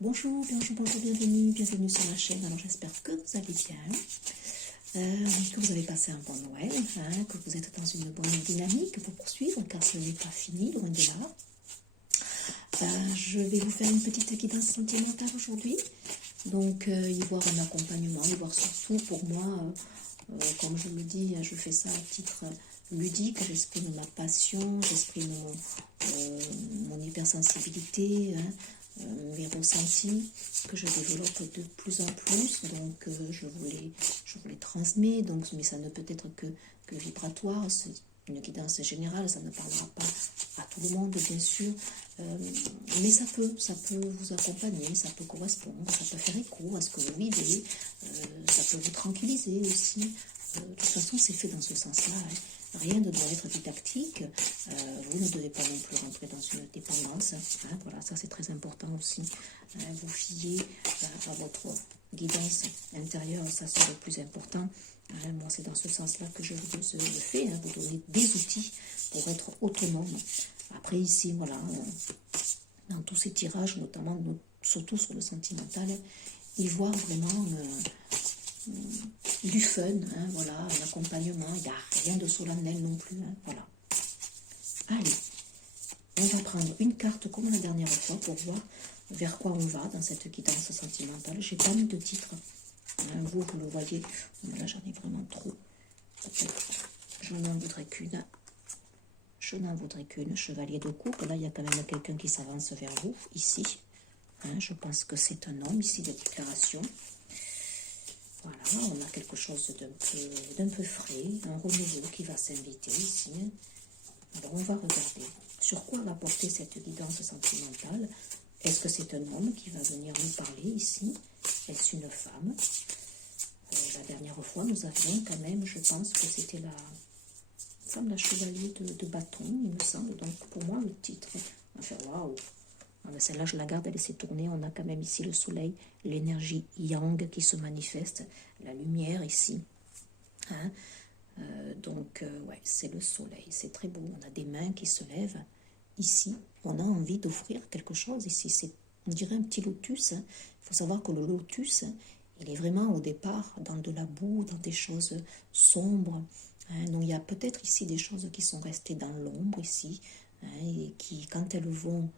Bonjour, bonjour, bonjour, bienvenue, bienvenue sur ma chaîne. Alors j'espère que vous allez bien, que vous avez passé un bon Noël, que vous êtes dans une bonne dynamique pour poursuivre, car ce n'est pas fini, loin de là. Je vais vous faire une petite guidance sentimentale aujourd'hui. Donc y voir un accompagnement, y voir surtout pour moi, comme je le dis, je fais ça à titre ludique, j'exprime ma passion, j'exprime mon hypersensibilité, mes ressentis que je développe de plus en plus, donc je vous les transmets, donc, mais ça ne peut être que vibratoire, c'est une guidance générale, ça ne parlera pas à tout le monde bien sûr, mais ça peut vous accompagner, ça peut correspondre, ça peut faire écho à ce que vous vivez, ça peut vous tranquilliser aussi, de toute façon c'est fait dans ce sens-là, Rien ne doit être didactique, vous ne devez pas non plus rentrer dans une dépendance, voilà, ça c'est très important aussi, vous fiez à votre guidance intérieure, ça c'est le plus important, moi c'est dans ce sens-là que je vous le fais, vous donner des outils pour être autonome. Après ici, voilà, dans tous ces tirages, notamment, surtout sur le sentimental, y voir vraiment du fun, voilà, un accompagnement, il n'y a rien de solennel non plus, voilà. Allez, on va prendre une carte comme la dernière fois pour voir vers quoi on va dans cette guidance sentimentale. J'ai pas mis de titre, vous le voyez, là j'en ai vraiment trop, je n'en voudrais qu'une. Je n'en voudrais qu'une, chevalier de coupe. Là, il y a quand même quelqu'un qui s'avance vers vous, ici. Je pense que c'est un homme, ici, de déclaration. Voilà, on a quelque chose d'un peu frais, un renouveau qui va s'inviter ici. Alors, on va regarder sur quoi va porter cette guidance sentimentale. Est-ce que c'est un homme qui va venir nous parler ici? Est-ce une femme? La dernière fois, nous avions quand même, je pense que c'était la chevalier de bâton, il me semble. Donc, pour moi, le titre, enfin, waouh! Celle-là, je la garde, elle s'est tournée. On a quand même ici le soleil, l'énergie yang qui se manifeste, la lumière ici. Ouais, c'est le soleil, c'est très beau. On a des mains qui se lèvent ici. On a envie d'offrir quelque chose ici. On dirait un petit lotus. Il faut savoir que le lotus, il est vraiment au départ dans de la boue, dans des choses sombres. Donc il y a peut-être ici des choses qui sont restées dans l'ombre ici, et qui, quand elles vont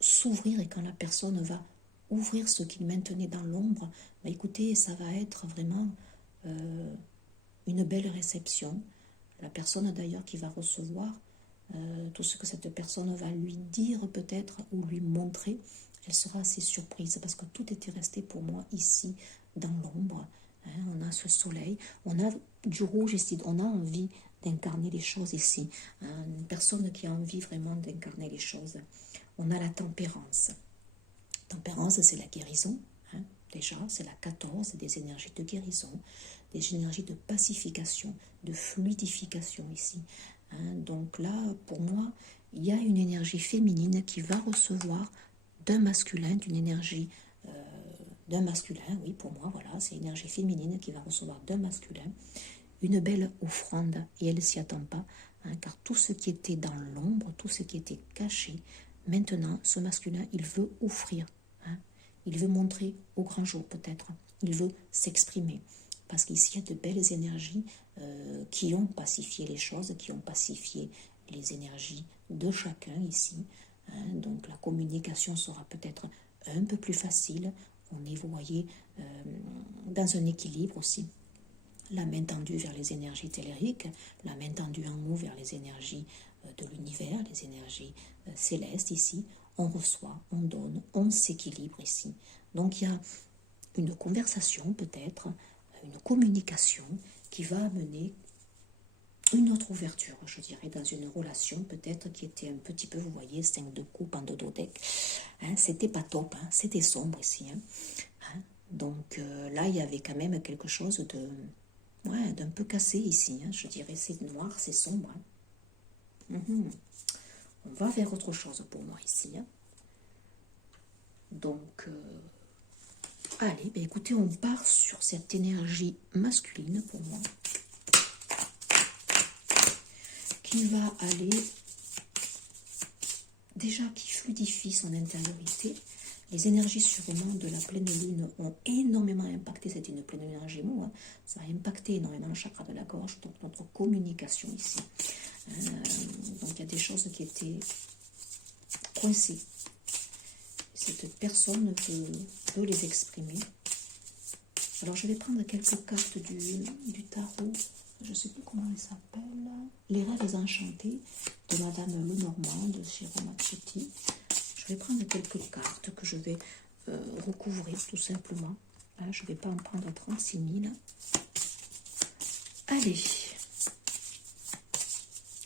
s'ouvrir et quand la personne va ouvrir ce qu'il maintenait dans l'ombre, écoutez, ça va être vraiment une belle réception. La personne d'ailleurs qui va recevoir tout ce que cette personne va lui dire peut-être ou lui montrer, elle sera assez surprise parce que tout était resté pour moi ici dans l'ombre. On a ce soleil, on a du rouge ici, on a envie d'incarner les choses ici. Une personne qui a envie vraiment d'incarner les choses. On a la tempérance. Tempérance, c'est la guérison. Déjà, c'est la 14, des énergies de guérison, des énergies de pacification, de fluidification ici. Donc là, pour moi, il y a une énergie féminine qui va recevoir d'un masculin, d'une énergie d'un masculin, oui, pour moi, voilà, c'est l'énergie féminine qui va recevoir d'un masculin une belle offrande, et elle ne s'y attend pas, car tout ce qui était dans l'ombre, tout ce qui était caché, maintenant, ce masculin, il veut offrir, il veut montrer au grand jour peut-être, il veut s'exprimer, parce qu'ici, il y a de belles énergies qui ont pacifié les choses, qui ont pacifié les énergies de chacun ici, donc la communication sera peut-être un peu plus facile, on est, vous voyez, dans un équilibre aussi. La main tendue vers les énergies telluriques, la main tendue en haut vers les énergies de l'univers, les énergies célestes ici. On reçoit, on donne, on s'équilibre ici. Donc il y a une conversation peut-être, une communication qui va amener une autre ouverture, je dirais, dans une relation peut-être qui était un petit peu, vous voyez, 5 de coupe en dodec. C'était pas top, c'était sombre ici. Donc là, il y avait quand même quelque chose d'un peu cassé ici, je dirais, c'est noir, c'est sombre. On va vers autre chose pour moi ici. Donc, allez, écoutez, on part sur cette énergie masculine pour moi, qui va aller, déjà qui fluidifie son intériorité, Les énergies sûrement de la pleine lune ont énormément impacté, c'était une pleine lune en Gémeaux, hein. Ça a impacté énormément le chakra de la gorge, donc notre communication ici. Donc il y a des choses qui étaient coincées. Cette personne peut les exprimer. Alors je vais prendre quelques cartes du tarot, je ne sais plus comment elle s'appelle, Les rêves enchantés de Madame Lenormand de Jérôme Acchetti. Je vais prendre quelques cartes que je vais recouvrir tout simplement. Hein, je ne vais pas en prendre 36 000. Allez.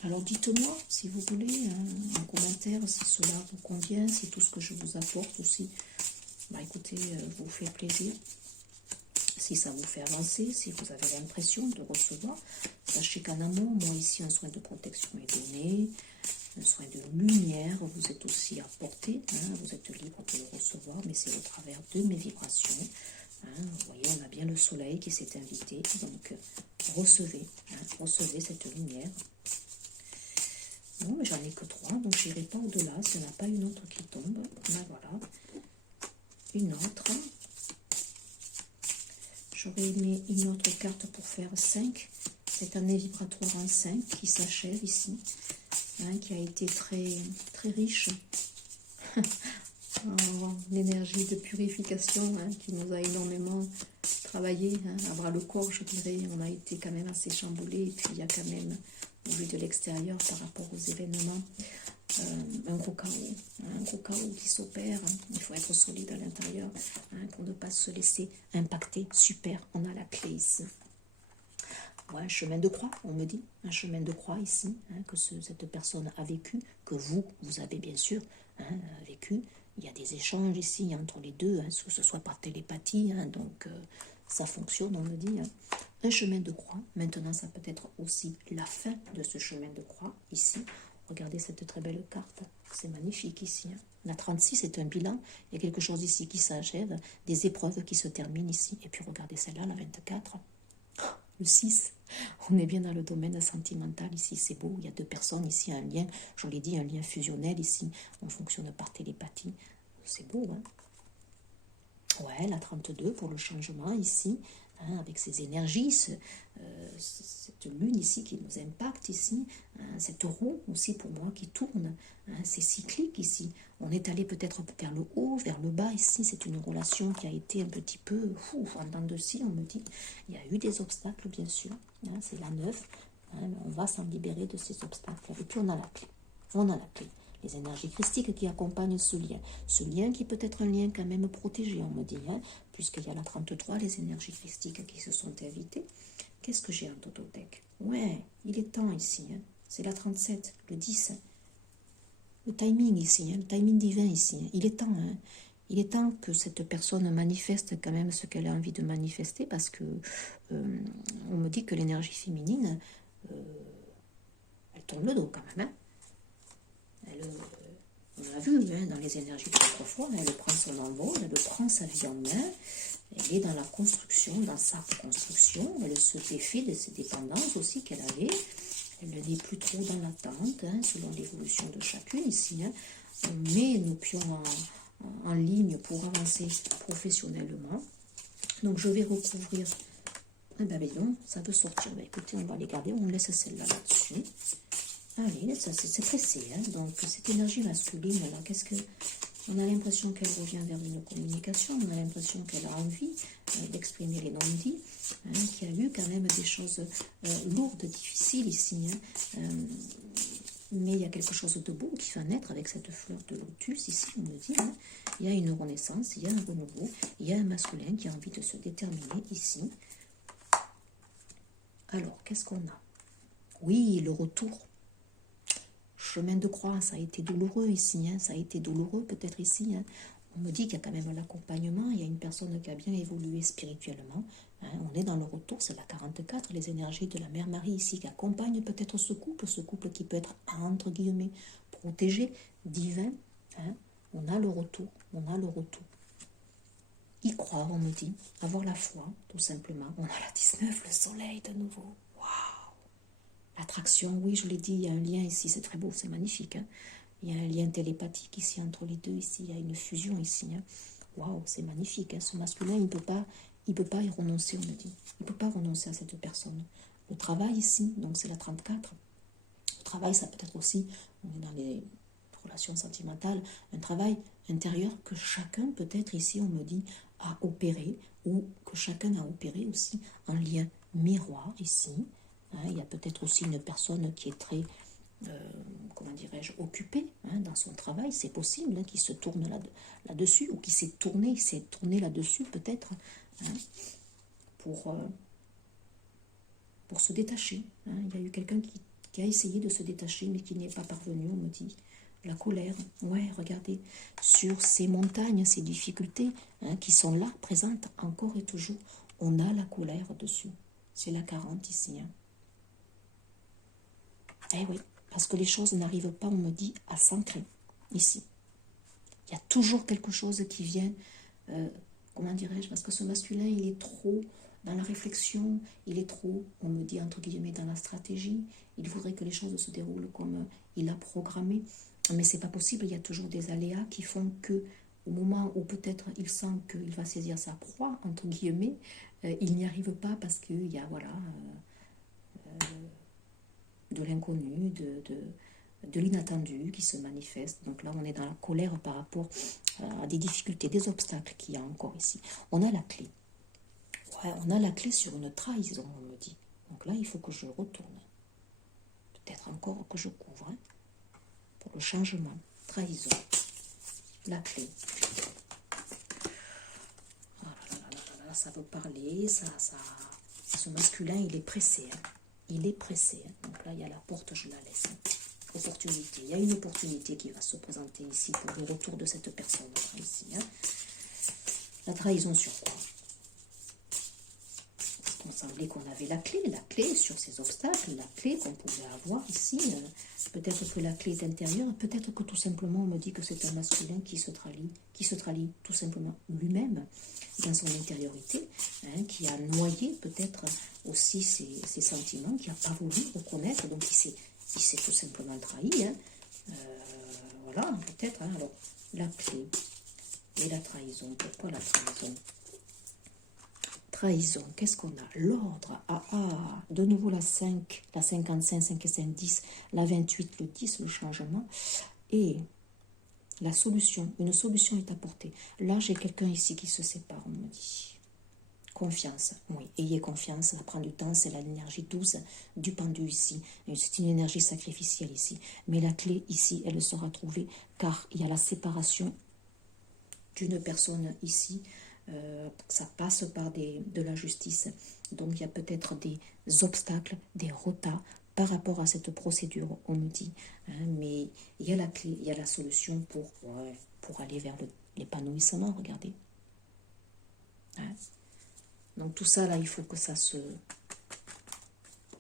Alors dites-moi si vous voulez en commentaire si cela vous convient, si tout ce que je vous apporte aussi, bah écoutez, vous fait plaisir. Si ça vous fait avancer, si vous avez l'impression de recevoir, sachez qu'en amont, moi ici, un soin de protection est donné, un soin de lumière vous êtes aussi apporté, hein, vous êtes libre de le recevoir, mais c'est au travers de mes vibrations. Hein, vous voyez, on a bien le soleil qui s'est invité, donc recevez, recevez cette lumière. Non, mais j'en ai que 3, donc je n'irai pas au-delà, s'il n'y en a pas une autre qui tombe. Là, voilà, une autre. J'aurais aimé une autre carte pour faire 5. C'est un nez vibratoire en 5 qui s'achève ici, hein, qui a été très, très riche en énergie de purification, hein, qui nous a énormément travaillé, hein, à bras le corps, je dirais. On a été quand même assez chamboulé, et puis il y a quand même, au vu de l'extérieur par rapport aux événements, un gros chaos qui s'opère. Hein. Il faut être solide à l'intérieur, hein, pour ne pas se laisser impacter. Super, on a la clé ici. Ouais, un chemin de croix, on me dit, un chemin de croix ici, hein, que cette personne a vécu, que vous avez bien sûr vécu. Il y a des échanges ici entre les deux, hein, que ce soit par télépathie, hein, donc ça fonctionne, on me dit. Hein. Un chemin de croix, maintenant ça peut être aussi la fin de ce chemin de croix ici. Regardez cette très belle carte, c'est magnifique ici. Hein. La 36 c'est un bilan, il y a quelque chose ici qui s'achève, des épreuves qui se terminent ici. Et puis regardez celle-là, la 24, le 6, on est bien dans le domaine sentimental ici, c'est beau. Il y a deux personnes ici, un lien, je l'ai dit, un lien fusionnel ici, on fonctionne par télépathie, c'est beau. Hein. Ouais, la 32 pour le changement ici, hein, avec ces énergies, cette lune ici qui nous impacte ici, hein, cette roue aussi pour moi qui tourne, hein, c'est cyclique ici. On est allé peut-être vers le haut, vers le bas ici, c'est une relation qui a été un petit peu, en dents de scie, on me dit. Il y a eu des obstacles bien sûr, hein, c'est la 9, hein, on va s'en libérer de ces obstacles. Et puis on a la clé, on a la clé. Les énergies christiques qui accompagnent ce lien qui peut être un lien quand même protégé, on me dit, hein, puisqu'il y a la 33, les énergies christiques qui se sont invitées. Qu'est-ce que j'ai en totothèque? Ouais, il est temps ici, hein. C'est la 37, le 10, hein. Le timing ici, hein, le timing divin ici, hein. Il est temps, hein. Il est temps que cette personne manifeste quand même ce qu'elle a envie de manifester, parce que on me dit que l'énergie féminine, elle tourne le dos quand même, hein. On l'a vu, hein, dans les énergies d'autrefois, elle prend son envol, elle prend sa vie en main, elle est dans la construction, dans sa construction, elle se défait de ses dépendances aussi qu'elle avait, elle n'est plus trop dans l'attente, hein, selon l'évolution de chacune ici. Hein. On met nos pions en ligne pour avancer professionnellement. Donc je vais recouvrir. Ah ben non, ça peut sortir. Ben, écoutez, on va les garder, on laisse celle-là là-dessus. Allez, ça c'est pressé, hein. Donc cette énergie masculine, là, qu'est-ce que... On a l'impression qu'elle revient vers une communication, on a l'impression qu'elle a envie d'exprimer les non-dits, hein, qu'il y a eu quand même des choses lourdes, difficiles ici, hein. Mais il y a quelque chose de beau qui va naître avec cette fleur de lotus ici, on me dit, hein. Il y a une renaissance, il y a un renouveau, il y a un masculin qui a envie de se déterminer ici. Alors, qu'est-ce qu'on a? Oui, le retour. Chemin de croix, ça a été douloureux ici, hein, ça a été douloureux peut-être ici. Hein. On me dit qu'il y a quand même l'accompagnement, il y a une personne qui a bien évolué spirituellement. Hein, on est dans le retour, c'est la 44, les énergies de la Mère Marie ici qui accompagnent peut-être ce couple qui peut être entre guillemets protégé, divin. Hein. On a le retour, on a le retour. Y croire, on me dit, avoir la foi, tout simplement. On a la 19, le soleil de nouveau. Waouh! Attraction, oui, je l'ai dit, il y a un lien ici, c'est très beau, c'est magnifique. Hein. Il y a un lien télépathique ici entre les deux. Ici, il y a une fusion ici. Hein. Waouh, c'est magnifique. Hein. Ce masculin, il peut pas y renoncer, on me dit. Il ne peut pas renoncer à cette personne. Le travail ici, donc c'est la 34. Le travail, ça peut être aussi, on est dans les relations sentimentales, un travail intérieur que chacun, peut-être ici, on me dit, a opéré, ou que chacun a opéré aussi un lien miroir ici. Hein, il y a peut-être aussi une personne qui est très, comment dirais-je, occupée hein, dans son travail, c'est possible, hein, qui se tourne là-dessus, ou qui s'est tourné là-dessus peut-être, hein, pour se détacher. Hein. Il y a eu quelqu'un qui a essayé de se détacher, mais qui n'est pas parvenu, on me dit. La colère, ouais, regardez, sur ces montagnes, ces difficultés hein, qui sont là, présentes encore et toujours, on a la colère dessus. C'est la 40 ici. Hein. Eh oui, parce que les choses n'arrivent pas, on me dit, à s'ancrer ici. Il y a toujours quelque chose qui vient, comment dirais-je, parce que ce masculin, il est trop dans la réflexion, il est trop, on me dit, entre guillemets, dans la stratégie. Il voudrait que les choses se déroulent comme il a programmé. Mais c'est pas possible, il y a toujours des aléas qui font que, au moment où peut-être il sent qu'il va saisir sa proie, entre guillemets, il n'y arrive pas parce qu'il y a, voilà, de l'inconnu, de l'inattendu qui se manifeste. Donc là, on est dans la colère par rapport à des difficultés, des obstacles qu'il y a encore ici. On a la clé. Ouais, on a la clé sur une trahison, on me dit. Donc là, il faut que je retourne. Peut-être encore que je couvre. Hein, pour le changement. Trahison. La clé. Oh là, ça veut parler. Ce masculin, il est pressé. Hein. Il est pressé. Hein. Donc là, il y a la porte, je la laisse. Hein. Opportunité. Il y a une opportunité qui va se présenter ici pour le retour de cette personne. Ici. Hein. La trahison sur quoi? On semblait qu'on avait la clé sur ces obstacles, la clé qu'on pouvait avoir ici. Peut-être que la clé est intérieure, peut-être que tout simplement on me dit que c'est un masculin qui se trahit tout simplement lui-même dans son intériorité, hein, qui a noyé peut-être aussi ses sentiments, qui n'a pas voulu reconnaître, donc il s'est tout simplement trahi. Hein. Voilà, peut-être. Hein. Alors, la clé et la trahison. Pourquoi la trahison? Trahison, qu'est-ce qu'on a? L'ordre, de nouveau la 5, la 55, 5 et 5, 10, la 28, le 10, le changement, et la solution, une solution est apportée. Là, j'ai quelqu'un ici qui se sépare, on me dit. Confiance, oui, ayez confiance, ça prend du temps, c'est l'énergie 12 du pendu ici, c'est une énergie sacrificielle ici, mais la clé ici, elle sera trouvée, car il y a la séparation d'une personne ici, ça passe par de la justice. Donc il y a peut-être des obstacles, des retards par rapport à cette procédure, on nous dit. Hein, mais il y a la clé, il y a la solution pour aller vers l'épanouissement, regardez. Hein. Donc tout ça, là, il faut que ça se...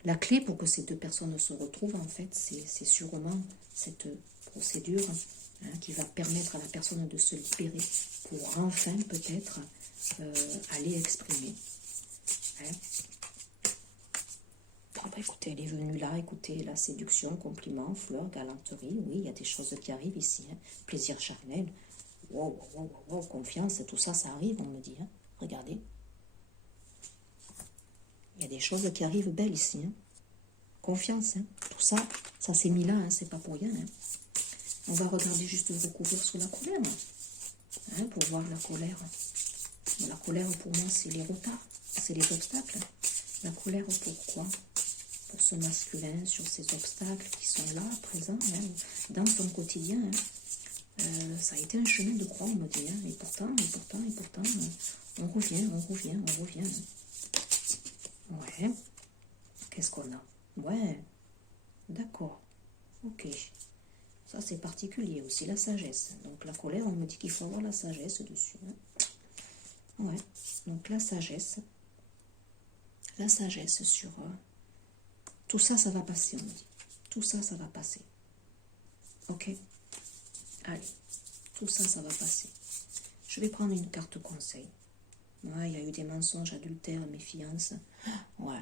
La clé pour que ces deux personnes se retrouvent, en fait, c'est sûrement cette procédure hein, qui va permettre à la personne de se libérer pour enfin, peut-être, aller exprimer. Hein. Ah bah, écoutez, elle est venue là, écoutez, la séduction, compliment, fleurs, galanterie, oui, il y a des choses qui arrivent ici. Hein. Plaisir charnel, wow, confiance, tout ça, ça arrive, on me dit. Hein. Regardez. Il y a des choses qui arrivent belles ici. Hein. Confiance, hein. Tout ça, ça s'est mis là, hein. C'est pas pour rien. Hein. On va regarder juste recouvrir sous la colère. Hein, pour voir la colère. La colère, pour moi, c'est les retards, c'est les obstacles. La colère, pourquoi? Pour ce masculin, sur ces obstacles qui sont là, présents, hein, dans son quotidien. Hein. Ça a été un chemin de croix, on me dit. Hein, et pourtant, on revient. Hein. Ouais. Qu'est-ce qu'on a? Ouais. D'accord. Ok. Ça, c'est particulier aussi, la sagesse. Donc, la colère, on me dit qu'il faut avoir la sagesse dessus. Hein. Ouais. Donc, la sagesse sur... tout ça, ça va passer, on me dit. Tout ça, ça va passer. Ok. Allez. Tout ça, ça va passer. Je vais prendre une carte conseil. Ouais, il y a eu des mensonges, adultères, méfiance. Ouais.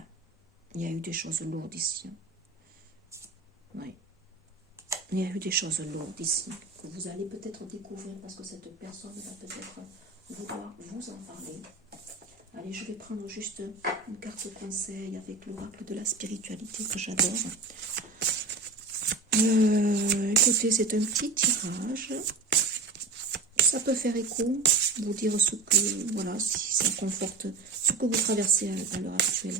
Il y a eu des choses lourdes ici. Oui. Il y a eu des choses lourdes ici, que vous allez peut-être découvrir parce que cette personne va peut-être vouloir vous en parler. Allez, je vais prendre juste une carte conseil avec l'oracle de la spiritualité que j'adore. Écoutez, c'est un petit tirage. Ça peut faire écho, vous dire ce que, voilà, si ça conforte ce que vous traversez à l'heure actuelle.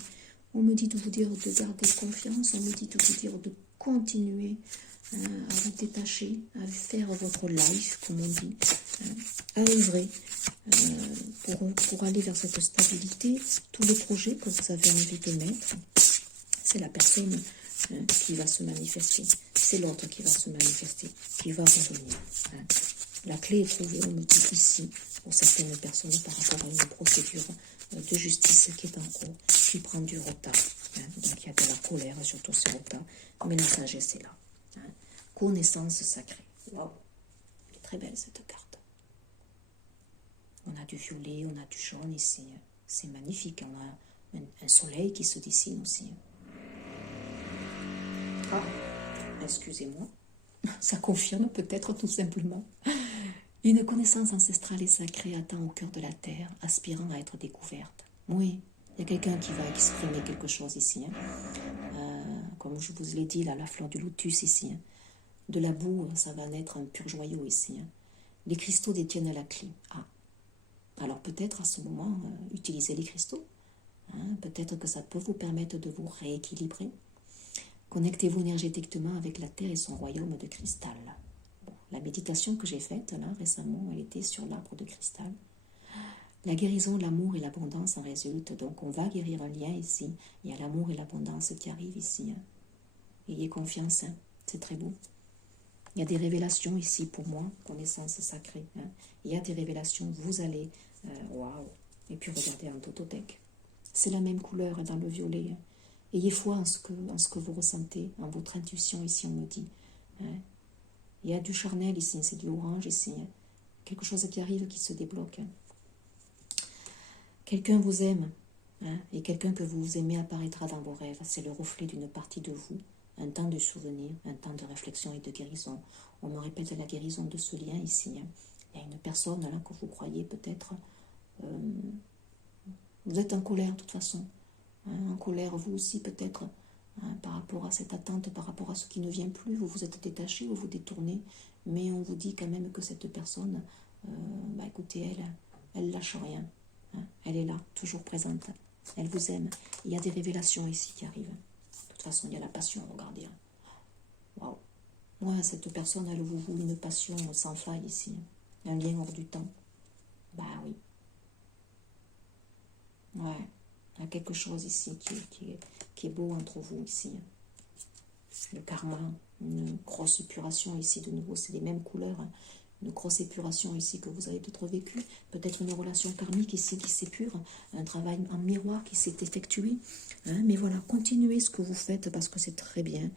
On me dit de vous dire de garder confiance, on me dit de vous dire de continuer à vous détacher, à faire votre life, comme on dit, à œuvrer pour aller vers cette stabilité. Tous les projets que vous avez envie de mettre, c'est la personne qui va se manifester, c'est l'autre qui va se manifester, qui va revenir. La clé est trouvée, on me dit ici, pour certaines personnes par rapport à une procédure de justice qui est en cours, qui prend du retard. Donc il y a de la colère sur tous ces retards, mais la sagesse est là. Connaissance sacrée. Waouh, elle est très belle cette carte. On a du violet, on a du jaune ici. C'est magnifique. On a un soleil qui se dessine aussi. Ah, excusez-moi. Ça confirme peut-être tout simplement. Une connaissance ancestrale et sacrée attend au cœur de la terre, aspirant à être découverte. Oui, il y a quelqu'un qui va exprimer quelque chose ici. Comme je vous l'ai dit, là, la fleur du lotus ici. De la boue, ça va naître un pur joyau ici. Les cristaux détiennent la clé. Ah, alors peut-être à ce moment, utilisez les cristaux. Peut-être que ça peut vous permettre de vous rééquilibrer. Connectez-vous énergétiquement avec la terre et son royaume de cristal. Bon, la méditation que j'ai faite là récemment, elle était sur l'arbre de cristal. La guérison, l'amour et l'abondance en résultent. Donc on va guérir un lien ici. Il y a l'amour et l'abondance qui arrivent ici. Ayez confiance, c'est très beau. Il y a des révélations ici pour moi, connaissance sacrée. Il y a des révélations, vous allez, waouh. Et puis regardez en totothèque. C'est la même couleur dans le violet. Ayez foi en ce que vous ressentez, en votre intuition ici, on me dit. Il y a du charnel ici, c'est du orange ici. Quelque chose qui arrive, qui se débloque. Quelqu'un vous aime, et quelqu'un que vous aimez apparaîtra dans vos rêves. C'est le reflet d'une partie de vous. Un temps de souvenir, un temps de réflexion et de guérison. On me répète la guérison de ce lien ici. Il y a une personne là que vous croyez peut-être. Vous êtes en colère de toute façon. En colère vous aussi peut-être par rapport à cette attente, par rapport à ce qui ne vient plus. Vous vous êtes détaché, vous vous détournez. Mais on vous dit quand même que cette personne, écoutez, elle lâche rien. Elle est là, toujours présente. Elle vous aime. Il y a des révélations ici qui arrivent. De toute façon, il y a la passion, regardez. Waouh. Moi, cette personne, elle vous voue une passion sans faille ici. Un lien hors du temps. Bah oui. Ouais. Il y a quelque chose ici qui est beau entre vous ici. Le karma, une grosse épuration ici de nouveau, c'est les mêmes couleurs. Une grosse épuration ici que vous avez peut-être vécu, peut-être une relation karmique ici qui s'épure, un travail en miroir qui s'est effectué. Mais voilà, continuez ce que vous faites parce que c'est très bien.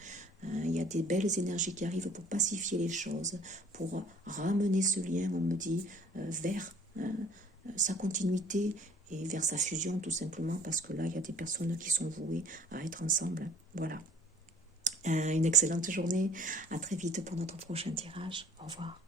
Il y a des belles énergies qui arrivent pour pacifier les choses, pour ramener ce lien, on me dit, vers sa continuité et vers sa fusion tout simplement parce que là, il y a des personnes qui sont vouées à être ensemble. Voilà. Une excellente journée. À très vite pour notre prochain tirage. Au revoir.